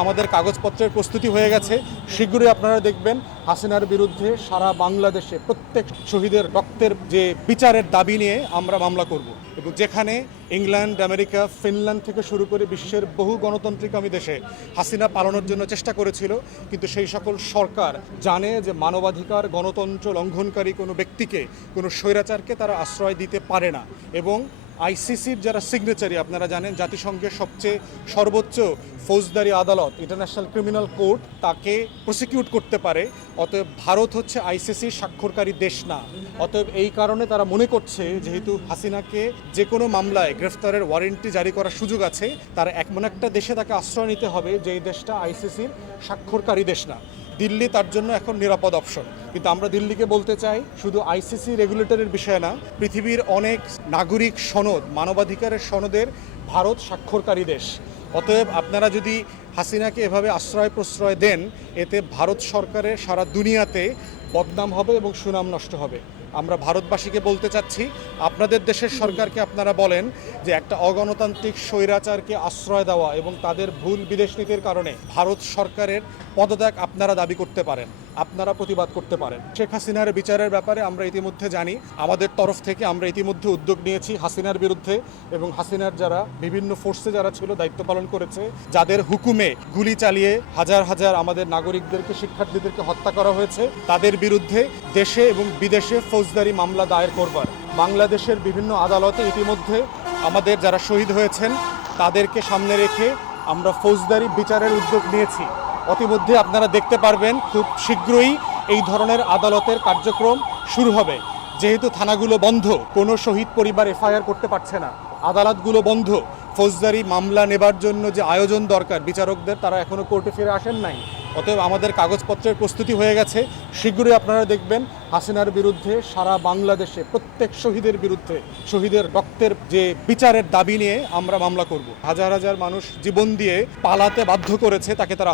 আমাদের কাগজপত্রের প্রস্তুতি হয়ে গেছে। শীঘ্রই আপনারা দেখবেন হাসিনার বিরুদ্ধে সারা বাংলাদেশে প্রত্যেক শহীদের রক্তের যে বিচারের দাবি নিয়ে আমরা মামলা করব। এবং যেখানে ইংল্যান্ড, আমেরিকা, ফিনল্যান্ড থেকে শুরু করে বিশ্বের বহু গণতান্ত্রিকামী দেশে হাসিনা পালানোর জন্য চেষ্টা করেছিল, কিন্তু সেই সকল সরকার জানে যে মানবাধিকার, গণতন্ত্র লঙ্ঘনকারী কোনো ব্যক্তিকে, কোনো স্বৈরাচারকে তারা আশ্রয় দিতে পারে না। এবং আইসিসির যারা সিগনেচারি, আপনারা জানেন জাতিসংঘের সবচেয়ে সর্বোচ্চ ফৌজদারি আদালত ইন্টারন্যাশনাল ক্রিমিনাল কোর্ট তাকে প্রসিকিউট করতে পারে। অতএব ভারত হচ্ছে আইসিসির স্বাক্ষরকারী দেশ না। অতএব এই কারণে তারা মনে করছে যেহেতু হাসিনাকে যে কোনো মামলায় গ্রেফতারের ওয়ারেন্টি জারি করার সুযোগ আছে, তার এমন একটা দেশে তাকে আশ্রয় নিতে হবে যেই দেশটা আইসিসির স্বাক্ষরকারী দেশ না। দিল্লি তার জন্য এখন নিরাপদ অপশন। কিন্তু আমরা দিল্লিকে বলতে চাই, শুধু আইসিসি রেগুলেটরের বিষয় না, পৃথিবীর অনেক নাগরিক সনদ, মানবাধিকারের সনদের ভারত স্বাক্ষরকারী দেশ। অতএব আপনারা যদি হাসিনাকে এভাবে আশ্রয় প্রশ্রয় দেন, এতে ভারত সরকারের সারা দুনিয়াতে বদনাম হবে এবং সুনাম নষ্ট হবে। আমরা ভারতবাসীকে বলতে চাচ্ছি, আপনাদের দেশের সরকারকে আপনারা বলেন যে একটা অগণতান্ত্রিক স্বৈরাচারকে আশ্রয় দেওয়া এবং তাদের ভুল বিদেশ নীতির কারণে ভারত সরকারের পদত্যাগ আপনারা দাবি করতে পারেন, আপনারা প্রতিবাদ করতে পারেন। শেখ হাসিনার বিচারের ব্যাপারে আমরা ইতিমধ্যে জানি, আমাদের তরফ থেকে আমরা ইতিমধ্যে উদ্যোগ নিয়েছি হাসিনার বিরুদ্ধে এবং হাসিনার যারা বিভিন্ন ফোর্সে যারা ছিল, দায়িত্ব পালন করেছে, যাদের হুকুমে গুলি চালিয়ে হাজার হাজার আমাদের নাগরিকদেরকে, শিক্ষার্থীদেরকে হত্যা করা হয়েছে, তাদের বিরুদ্ধে দেশে এবং বিদেশে ফৌজদারি মামলা দায়ের করবার। বাংলাদেশের বিভিন্ন আদালতে ইতিমধ্যে আমাদের যারা শহীদ হয়েছেন তাদেরকে সামনে রেখে আমরা ফৌজদারি বিচারের উদ্যোগ নিয়েছি। অতিমধ্যে আপনারা দেখতে পারবেন খুব শীঘ্রই এই ধরনের আদালতের কার্যক্রম শুরু হবে। যেহেতু থানাগুলো বন্ধ, কোনো শহীদ পরিবার এফআইআর করতে পারছে না, আদালতগুলো বন্ধ, ফৌজদারি মামলা নেবার জন্য যে আয়োজন দরকার বিচারকদের, তারা এখনও কোর্টে ফিরে আসেন নাই। অতএব আমাদের কাগজপত্রের প্রস্তুতি হয়ে গেছে। শীঘ্রই আপনারা দেখবেন হাসিনার বিরুদ্ধে সারা বাংলাদেশে প্রত্যেক শহীদের বিরুদ্ধে, শহীদের রক্তের যে বিচারের দাবি নিয়ে আমরা মামলা করব। হাজার হাজার মানুষ জীবন দিয়ে পালাতে বাধ্য করেছে, তাকে তারা